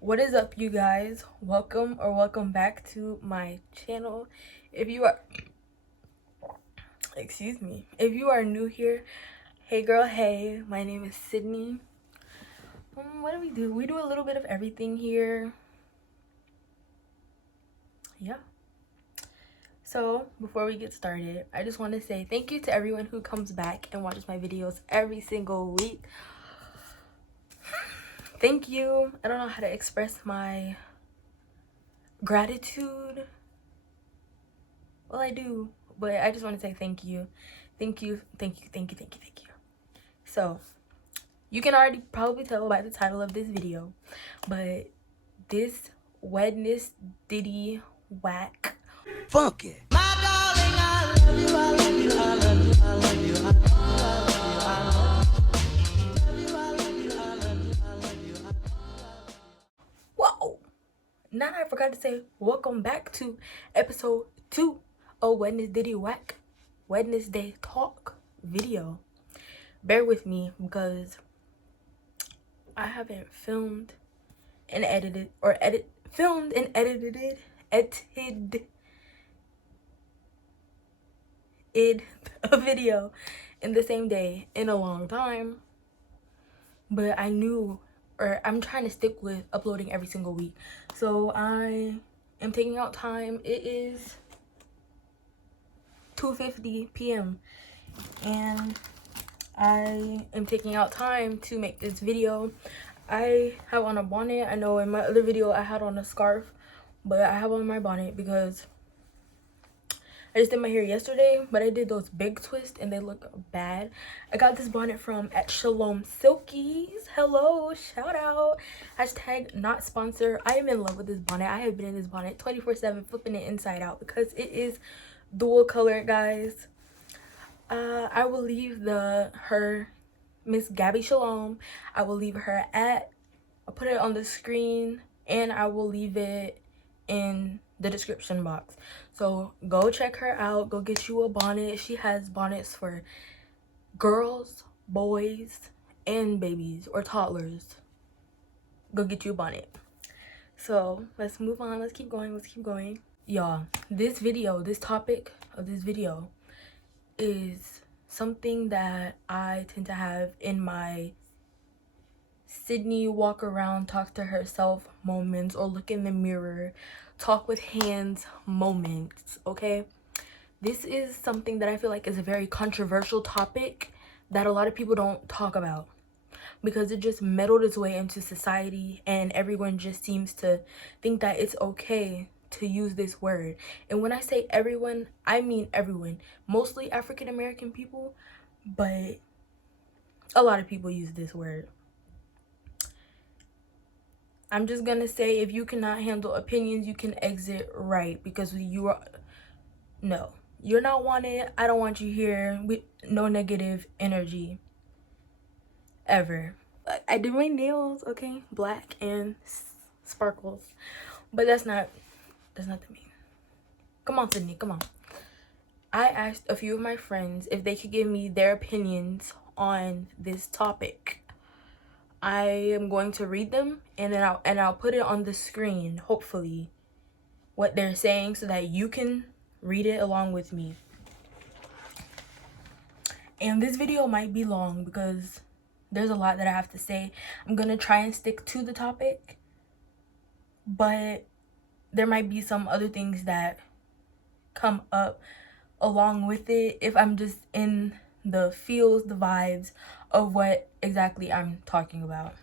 What is up, you guys? Welcome back to my channel. If you are if you are new here, hey girl, hey, my name is Sydney. What do? We do a little bit of everything here. Yeah. So before we get started, I just want to say thank you to everyone who comes back and watches my videos every single week. Thank you. I don't know how to express my gratitude. Well, I do, but I just want to say thank you. Thank you. So, you can already probably tell by the title of this video, but this Wednesdidywhack. Funky. Whoa! Now I forgot to say welcome back to episode 2 of Wednesdidywhack Wednesday Talk video. Bear with me because I haven't filmed and edited a video in the same day in a long time, but I'm trying to stick with uploading every single week. So I am taking out time. It is 2:50 p.m. and I am taking out time to make this video. I have on a bonnet. I know in my other video I had on a scarf, but I have on my bonnet because I just did my hair yesterday, but I did those big twists and they look bad. I got this bonnet from at Shalom Silkies. Hello, shout out. Hashtag not sponsor. I am in love with this bonnet. I have been in this bonnet 24/7, flipping it inside out because it is dual color, guys. I will leave her Miss Gabby Shalom. I will leave her I'll put it on the screen and I will leave it in the description box. So go check her out. Go get you a bonnet. She has bonnets for girls, boys, and babies or toddlers. Go get you a bonnet. So let's move on. Let's keep going. Y'all, this topic of this video is something that I tend to have in my Sydney walk around, talk to herself moments, or look in the mirror, talk with hands moments, okay? This is something that I feel like is a very controversial topic that a lot of people don't talk about because it just meddled its way into society and everyone just seems to think that it's okay to use this word. And when I say everyone, I mean everyone. Mostly African American people, but a lot of people use this word. I'm just gonna say, if you cannot handle opinions, you can exit right, because you're not wanted. I don't want you here. No negative energy ever. I did my nails, okay, black and sparkles, but that's not the mean. Come on, Sydney, come on. I asked a few of my friends if they could give me their opinions on this topic. I am going to read them and then I'll put it on the screen, hopefully, what they're saying, so that you can read it along with me. And this video might be long because there's a lot that I have to say. I'm gonna try and stick to the topic, but there might be some other things that come up along with it if I'm just in the feels, the vibes of what exactly I'm talking about.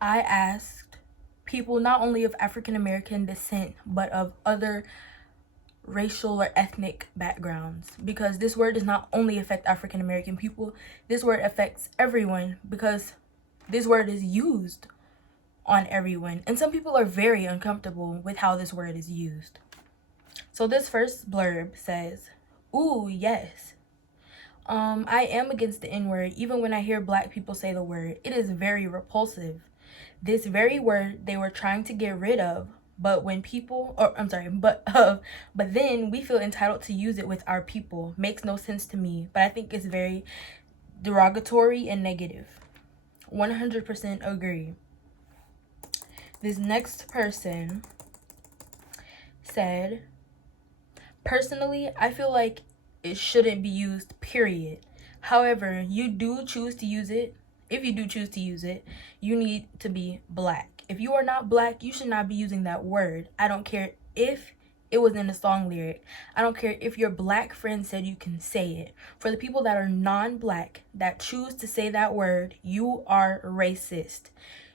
I asked people not only of African American descent, but of other racial or ethnic backgrounds, because this word does not only affect African American people, this word affects everyone, because this word is used on everyone, and some people are very uncomfortable with how this word is used. So this first blurb says, "Ooh, yes. I am against the N-word. Even when I hear black people say the word, it is very repulsive. This very word they were trying to get rid of, but then we feel entitled to use it with our people. Makes no sense to me, but I think it's very derogatory and negative." 100% agree. This next person said, personally, I feel like it shouldn't be used, period. However, you do choose to use it. If you do choose to use it, you need to be black. If you are not black, you should not be using that word. I don't care if it was in a song lyric. I don't care if your black friend said you can say it. For the people that are non-black that choose to say that word, you are racist.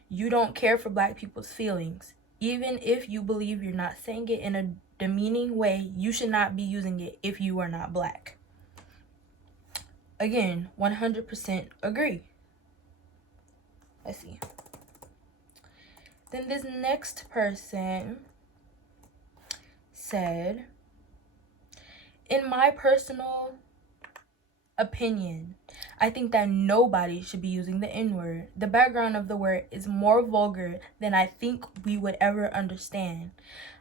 You don't care for black people's feelings. Even if you believe you're not saying it in a demeaning way, you should not be using it if you are not black. Again, 100% agree. Let's see. Then this next person said, in my personal opinion, I think that nobody should be using the N-word. The background of the word is more vulgar than I think we would ever understand.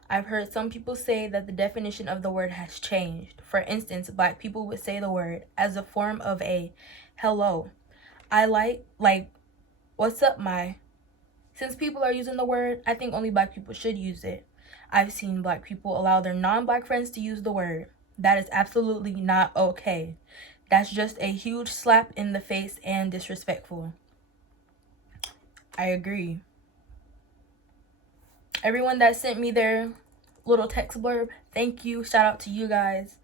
I've heard some people say that the definition of the word has changed. For instance, black people would say the word as a form of a hello. I like, what's up, my? Since people are using the word, I think only black people should use it. I've seen black people allow their non-black friends to use the word. That is absolutely not okay. That's just a huge slap in the face and disrespectful. I agree. Everyone that sent me their little text blurb, thank you. Shout out to you guys.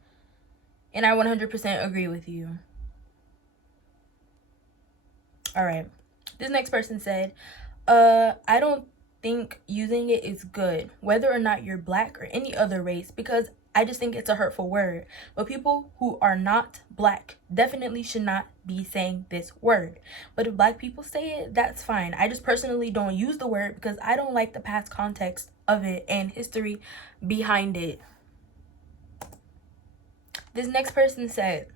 And I 100% agree with you. All right. This next person said, I don't think using it is good, whether or not you're black or any other race, because I just think it's a hurtful word. But people who are not black definitely should not be saying this word. But if black people say it, that's fine. I just personally don't use the word because I don't like the past context of it and history behind it. This next person said,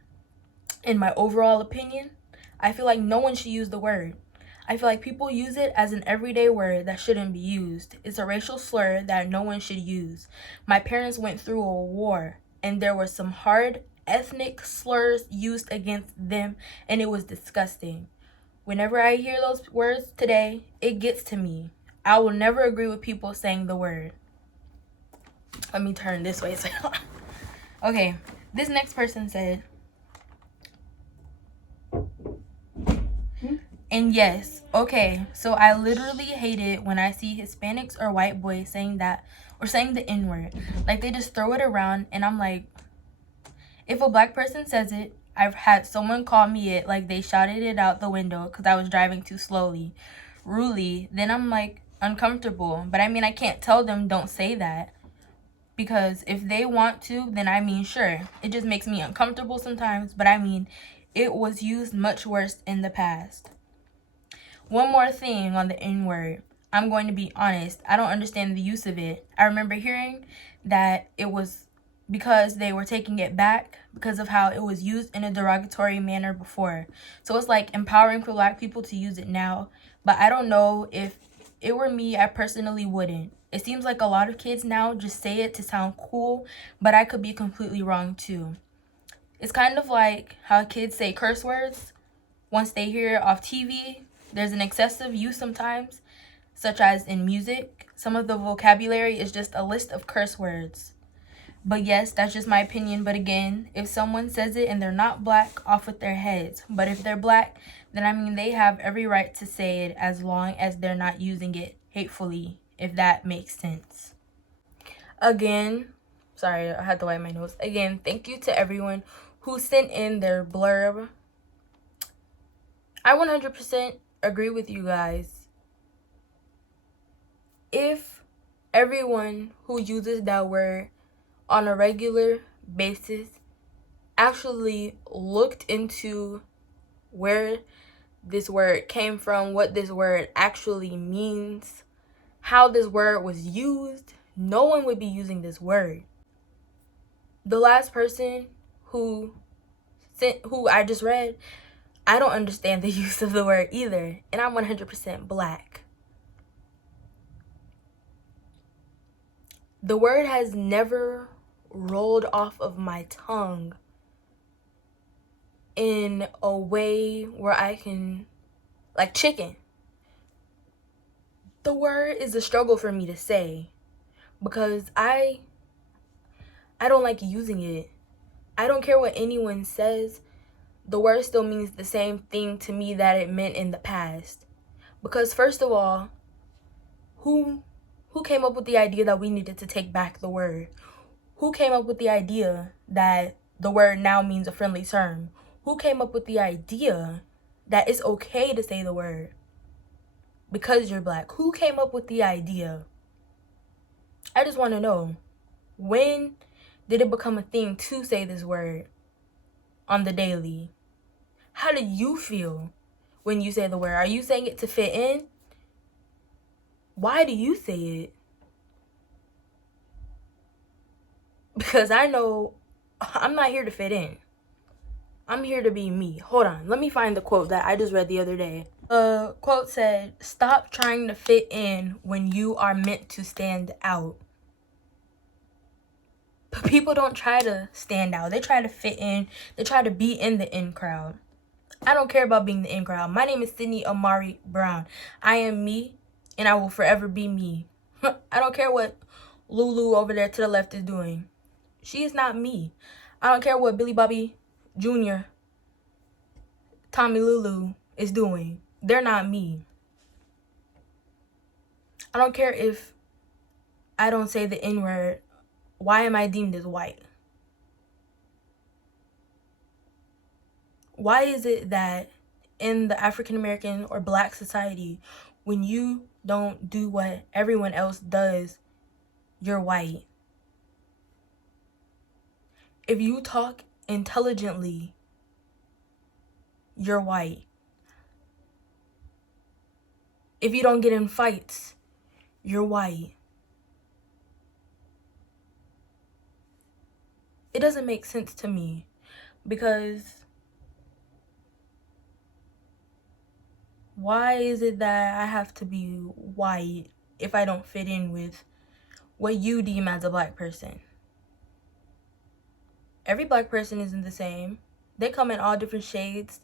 in my overall opinion, I feel like no one should use the word. I feel like people use it as an everyday word that shouldn't be used. It's a racial slur that no one should use. My parents went through a war, and there were some hard ethnic slurs used against them, and it was disgusting. Whenever I hear those words today, it gets to me. I will never agree with people saying the word. Let me turn this way. Okay, this next person said, and yes, okay, so I literally hate it when I see Hispanics or white boys saying that or saying the N-word. Like, they just throw it around, and I'm like, if a black person says it, I've had someone call me it, like they shouted it out the window because I was driving too slowly, rudely, then I'm like uncomfortable. But I mean, I can't tell them don't say that, because if they want to, then I mean, sure. It just makes me uncomfortable sometimes, but I mean, it was used much worse in the past. One more thing on the N-word. I'm going to be honest. I don't understand the use of it. I remember hearing that it was because they were taking it back because of how it was used in a derogatory manner before. So it's like empowering for black people to use it now. But I don't know, if it were me, I personally wouldn't. It seems like a lot of kids now just say it to sound cool, but I could be completely wrong too. It's kind of like how kids say curse words once they hear it off TV. There's an excessive use sometimes, such as in music. Some of the vocabulary is just a list of curse words. But yes, that's just my opinion. But again, if someone says it and they're not black, off with their heads. But if they're black, then I mean, they have every right to say it as long as they're not using it hatefully, if that makes sense. Again, sorry, I had to wipe my nose. Again, thank you to everyone who sent in their blurb. I 100% agree with you guys. If everyone who uses that word on a regular basis actually looked into where this word came from, what this word actually means, how this word was used, no one would be using this word. The last person who I just read, I don't understand the use of the word either, and I'm 100% black. The word has never rolled off of my tongue in a way where I can, like chicken. The word is a struggle for me to say because I don't like using it. I don't care what anyone says. The word still means the same thing to me that it meant in the past. Because first of all, who came up with the idea that we needed to take back the word? Who came up with the idea that the word now means a friendly term? Who came up with the idea that it's okay to say the word because you're black? Who came up with the idea? I just want to know, when did it become a thing to say this word on the daily? How do you feel when you say the word? Are you saying it to fit in? Why do you say it? Because I know I'm not here to fit in. I'm here to be me. Hold on. Let me find the quote that I just read the other day. The quote said, "Stop trying to fit in when you are meant to stand out." But people don't try to stand out. They try to fit in. They try to be in the in crowd. I don't care about being the in crowd. My name is Sydney Amari Brown. I am me, and I will forever be me. I don't care what Lulu over there to the left is doing. She is not me. I don't care what Billy Bobby Jr., Tommy Lulu is doing. They're not me. I don't care if I don't say the N-word. Why am I deemed as white? Why is it that in the African American or black society, when you don't do what everyone else does, you're white? If you talk intelligently, you're white. If you don't get in fights, you're white. It doesn't make sense to me, because why is it that I have to be white if I don't fit in with what you deem as a black person? Every black person isn't the same. They come in all different shades,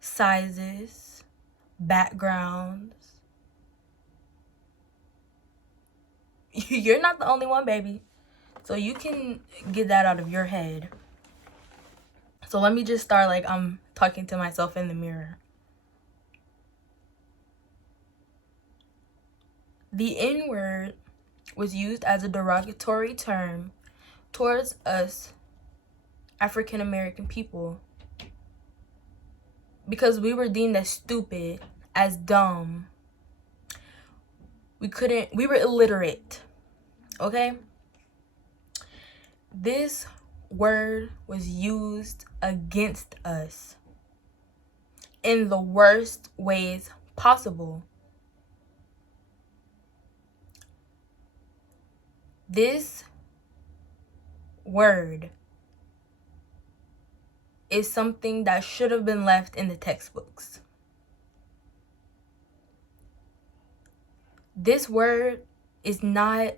sizes, backgrounds. You're not the only one, baby. So you can get that out of your head. So let me just start like I'm talking to myself in the mirror. The N-word was used as a derogatory term towards us African American people because we were deemed as stupid, as dumb. We were illiterate, okay? This word was used against us in the worst ways possible. This word is something that should have been left in the textbooks. This word is not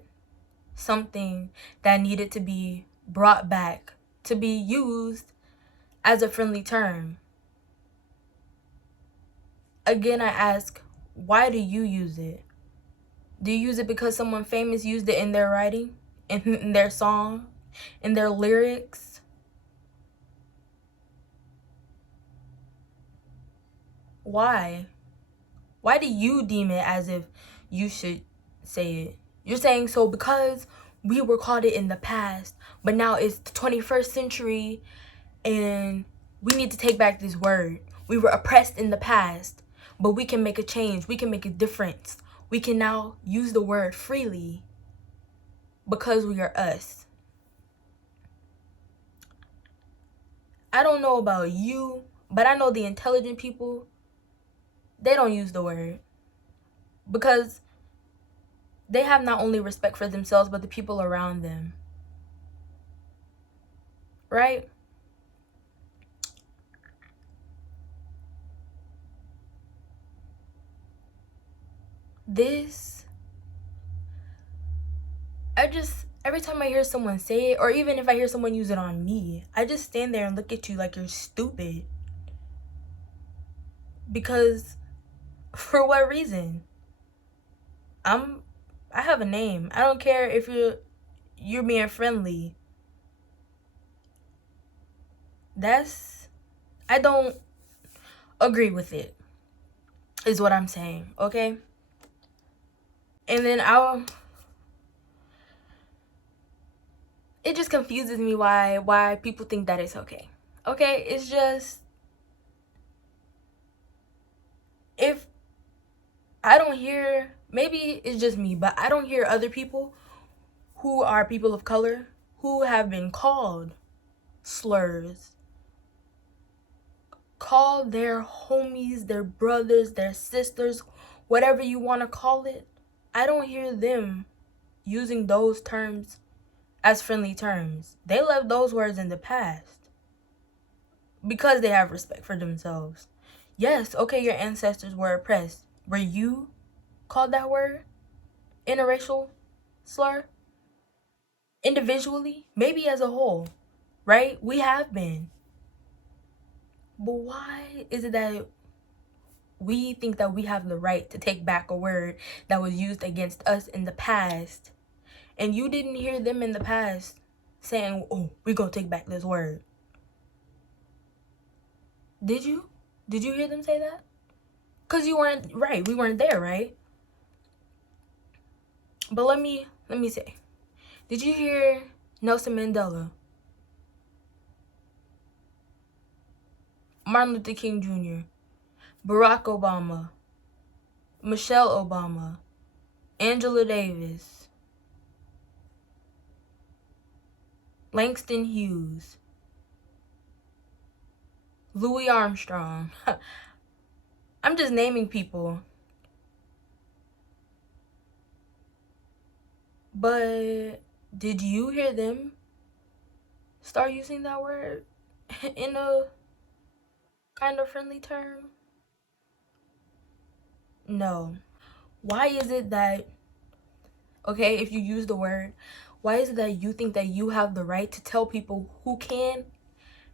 something that needed to be brought back to be used as a friendly term. Again, I ask, why do you use it? Do you use it because someone famous used it in their writing, in their song, in their lyrics? Why? Why do you deem it as if you should say it? You're saying so because we were called it in the past, but now it's the 21st century and we need to take back this word. We were oppressed in the past, but we can make a change. We can make a difference. We can now use the word freely because we are us. I don't know about you, but I know the intelligent people, they don't use the word because they have not only respect for themselves, but the people around them. Right? Every time I hear someone say it, or even if I hear someone use it on me, I just stand there and look at you like you're stupid. Because, for what reason? I have a name. I don't care if you're being friendly. I don't agree with it, is what I'm saying, okay? And then it just confuses me why people think that it's okay. Okay, it's just, if I don't hear, maybe it's just me, but I don't hear other people who are people of color who have been called slurs, call their homies, their brothers, their sisters, whatever you want to call it. I don't hear them using those terms as friendly terms. They left those words in the past because they have respect for themselves. Yes, okay, your ancestors were oppressed. Were you called that word in a racial slur? Individually? Maybe as a whole, right? We have been. But why is it that we think that we have the right to take back a word that was used against us in the past, and you didn't hear them in the past saying, oh, we're gonna take back this word? Did you hear them say that? Because you weren't, right, we weren't there, right? But let me say, did you hear Nelson Mandela, Martin Luther King Jr., Barack Obama, Michelle Obama, Angela Davis, Langston Hughes, Louis Armstrong? I'm just naming people. But did you hear them start using that word in a kind of friendly term? No. Why is it that, okay, if you use the word, why is it that you think that you have the right to tell people who can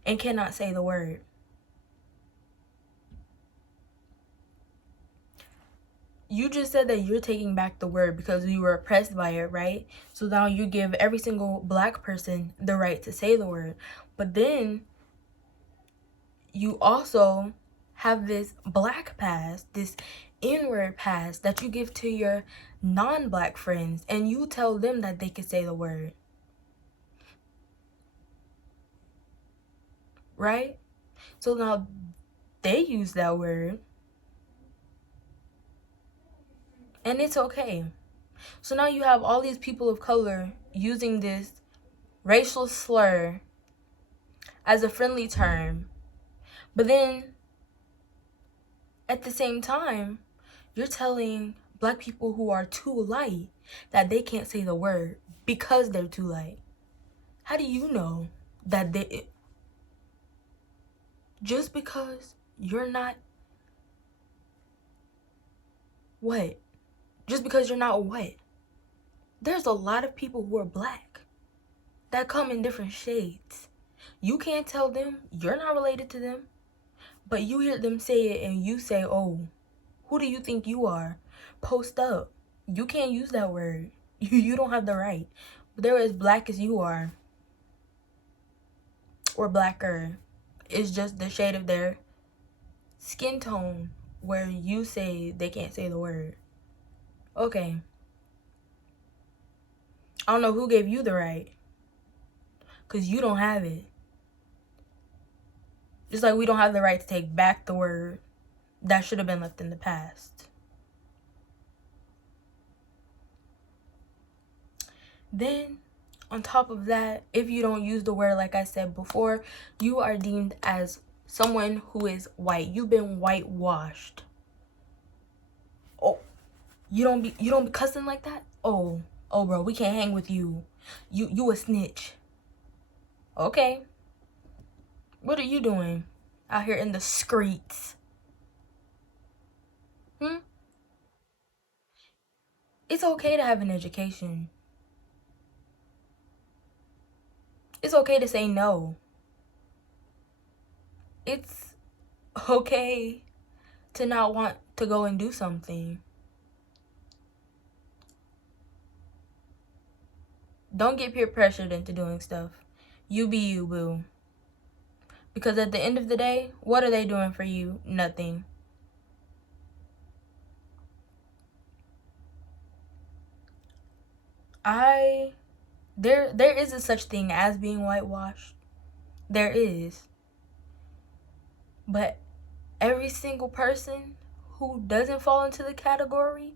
and cannot say the word? You just said that you're taking back the word because you were oppressed by it, right? So now you give every single black person the right to say the word. But then you also have this black pass, this inward pass that you give to your non-black friends, and you tell them that they can say the word, right? So now they use that word and it's okay. So now you have all these people of color using this racial slur as a friendly term, but then at the same time, you're telling black people who are too light that they can't say the word because they're too light. How do you know that just because you're not what? Just because you're not what? There's a lot of people who are black that come in different shades. You can't tell them you're not related to them, but you hear them say it and you say, oh, who do you think you are? Post up. You can't use that word. You don't have the right. But they're as black as you are, or blacker. It's just the shade of their skin tone where you say they can't say the word. Okay. I don't know who gave you the right, because you don't have it. Just like we don't have the right to take back the word that should have been left in the past. Then, on top of that, if you don't use the word like I said before, you are deemed as someone who is white. You've been whitewashed. Oh, you don't be cussing like that? Oh, bro, we can't hang with you. You a snitch. Okay. What are you doing out here in the streets? It's okay to have an education. It's okay to say no. It's okay to not want to go and do something. Don't get peer pressured into doing stuff. You be you, boo. Because at the end of the day, what are they doing for you? Nothing. There is a such thing as being whitewashed. There is. But every single person who doesn't fall into the category,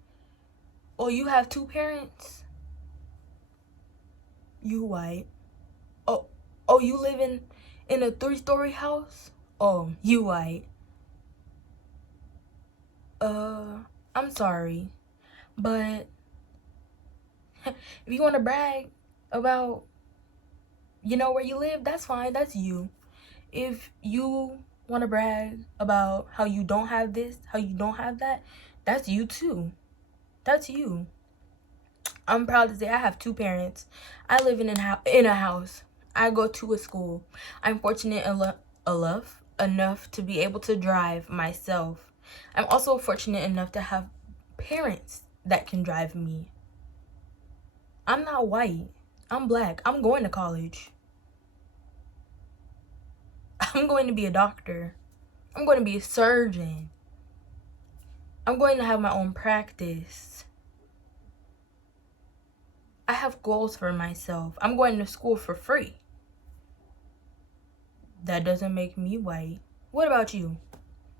or you have two parents, you white. Oh, you live in a 3-story house? Oh, you white. I'm sorry, but if you want to brag about, where you live, that's fine. That's you. If you want to brag about how you don't have this, how you don't have that, that's you too. That's you. I'm proud to say I have two parents. I live in a house. I go to a school. I'm fortunate enough to be able to drive myself. I'm also fortunate enough to have parents that can drive me. I'm not white. I'm black. I'm going to college. I'm going to be a doctor. I'm going to be a surgeon. I'm going to have my own practice. I have goals for myself. I'm going to school for free. That doesn't make me white. What about you?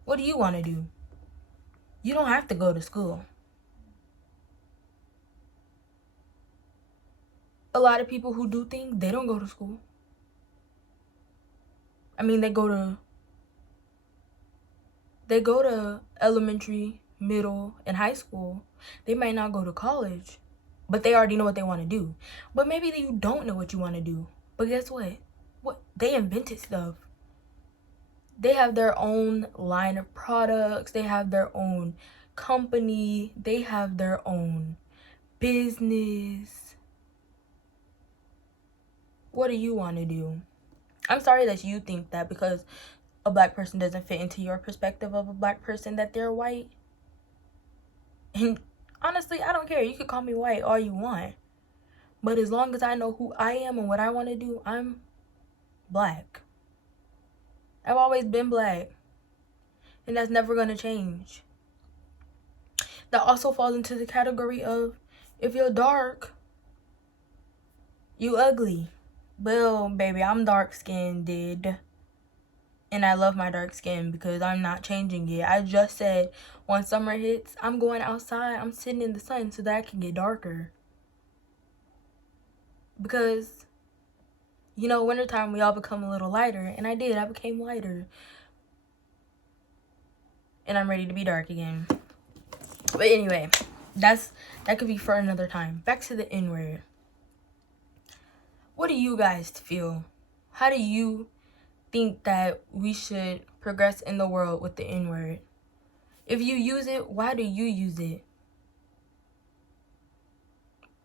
What do you want to do? You don't have to go to school. A lot of people who do things, they don't go to school. I mean, they go to elementary, middle, and high school. They might not go to college, but they already know what they want to do. But maybe you don't know what you want to do. But guess what? They invented stuff. They have their own line of products. They have their own company. They have their own business. What do you want to do? I'm sorry that you think that because a black person doesn't fit into your perspective of a black person that they're white. And honestly, I don't care. You could call me white all you want. But as long as I know who I am and what I want to do, I'm black. I've always been black. And that's never going to change. That also falls into the category of, if you're dark, you ugly. Well, baby, I'm dark-skinned. And I love my dark skin because I'm not changing it. I just said when summer hits, I'm going outside. I'm sitting in the sun so that I can get darker. Because, wintertime we all become a little lighter. And I did. I became lighter. And I'm ready to be dark again. But anyway, that could be for another time. Back to the N-word. What do you guys feel? How do you think that we should progress in the world with the N-word? If you use it, why do you use it?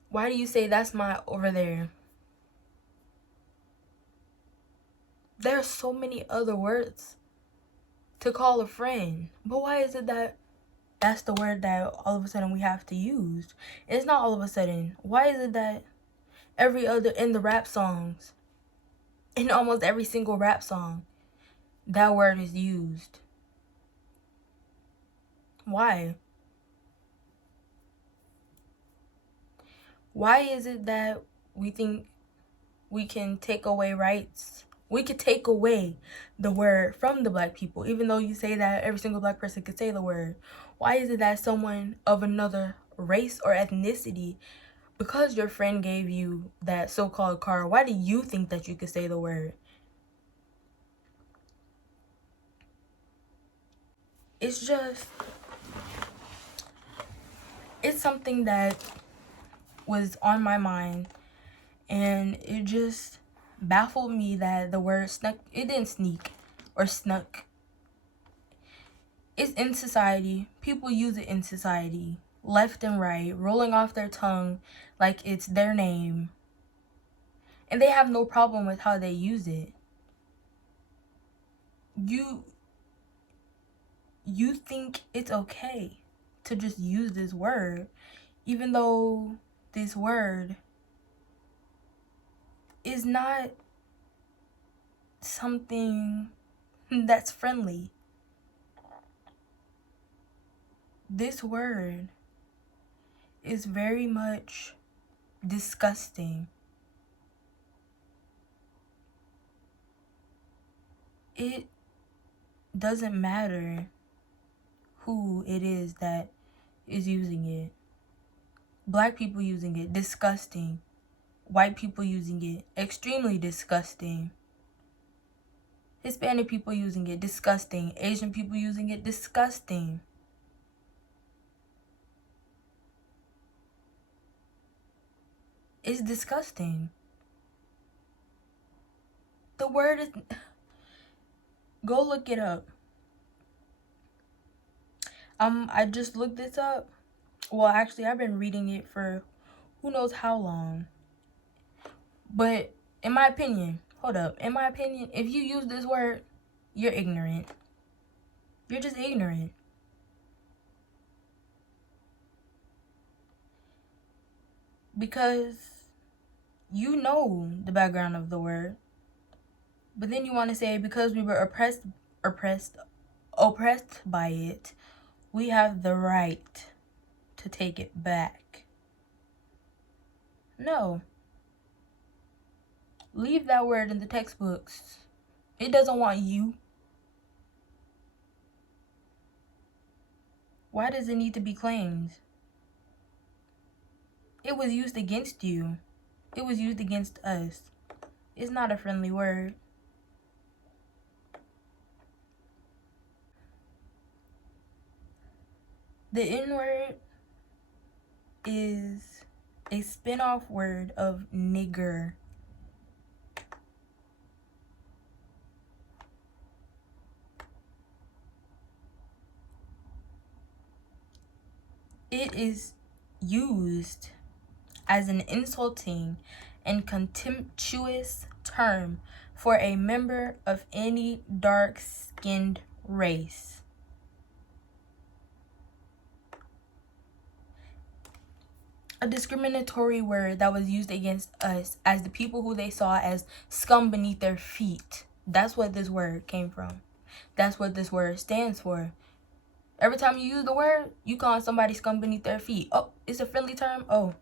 Why do you say that's my over there? There are so many other words to call a friend. But why is it that that's the word that all of a sudden we have to use? It's not all of a sudden. Why is it that every other, in the rap songs, in almost every single rap song, that word is used? Why? Why is it that we think we can take away rights? We could take away the word from the black people, even though you say that every single black person could say the word. Why is it that someone of another race or ethnicity, because your friend gave you that so-called car, why do you think that you could say the word? It's something that was on my mind, and it just baffled me that the word snuck. It didn't sneak or snuck. It's in society. People use it in society, left and right, rolling off their tongue like it's their name, and they have no problem with how they use it. You think it's okay to just use this word, even though this word is not something that's friendly. This word is very much disgusting. It doesn't matter who it is that is using it. Black people using it, disgusting. White people using it, extremely disgusting. Hispanic people using it, disgusting. Asian people using it, disgusting. It's disgusting. The word is... Go look it up. I just looked this up. Well, actually, I've been reading it for who knows how long. But in my opinion, hold up. In my opinion, if you use this word, you're ignorant. You're just ignorant. Because you know the background of the word. But then you want to say because we were oppressed by it, we have the right to take it back. No. Leave that word in the textbooks. It doesn't want you. Why does it need to be claimed? It was used against you. It was used against us. It's not a friendly word. The N-word is a spin-off word of nigger. It is used as an insulting and contemptuous term for a member of any dark-skinned race. A discriminatory word that was used against us as the people who they saw as scum beneath their feet. That's what this word came from. That's what this word stands for. Every time you use the word, you call somebody scum beneath their feet. Oh, it's a friendly term? Oh.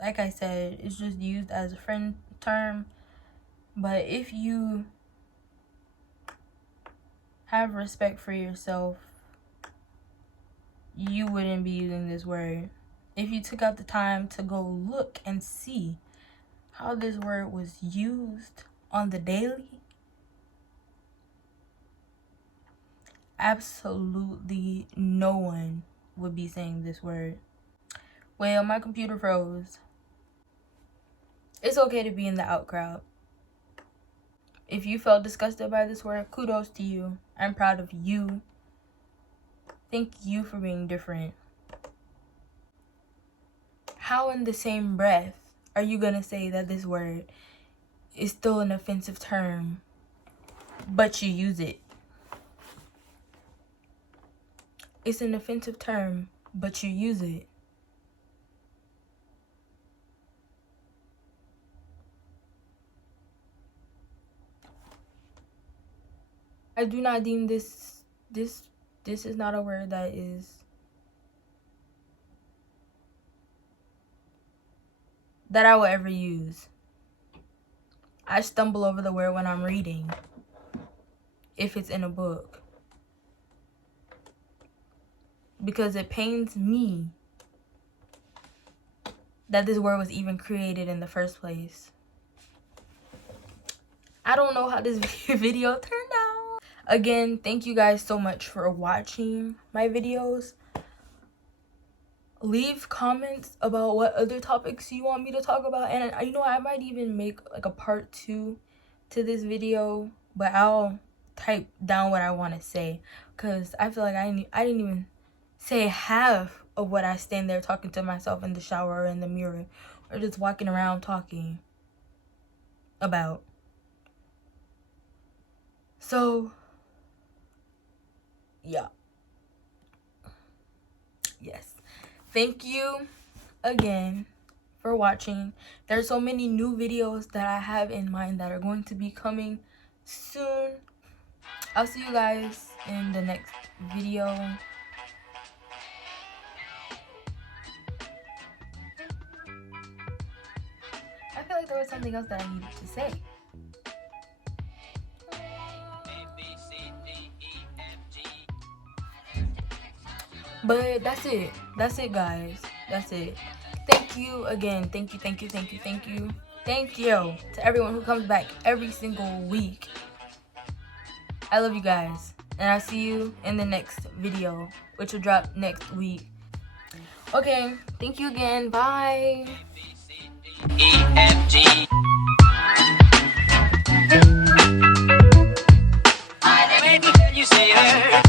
Like I said, it's just used as a friend term. But if you have respect for yourself, you wouldn't be using this word. If you took out the time to go look and see how this word was used on the daily, absolutely no one would be saying this word. Well, my computer froze. It's okay to be in the out crowd. If you felt disgusted by this word, kudos to you. I'm proud of you. Thank you for being different. How in the same breath are you gonna say that this word is still an offensive term, but you use it? It's an offensive term, but you use it. I do not deem this is not a word that I will ever use. I stumble over the word when I'm reading, if it's in a book, because it pains me that this word was even created in the first place. I don't know how this video turned out. Again, thank you guys so much for watching my videos. Leave comments about what other topics you want me to talk about, and you know, I might even make like a part 2 to this video, but I'll type down what I want to say, because I feel like I didn't even say half of what I stand there talking to myself in the shower or in the mirror or just walking around talking about. So yeah, yes, thank you again for watching. There's so many new videos that I have in mind that are going to be coming soon. I'll see you guys in the next video. I feel like there was something else that I needed to say. But that's it. That's it, guys. That's it. Thank you again. Thank you to everyone who comes back every single week. I love you guys. And I'll see you in the next video, which will drop next week. Okay. Thank you again. Bye. E-F-G. Maybe you say her.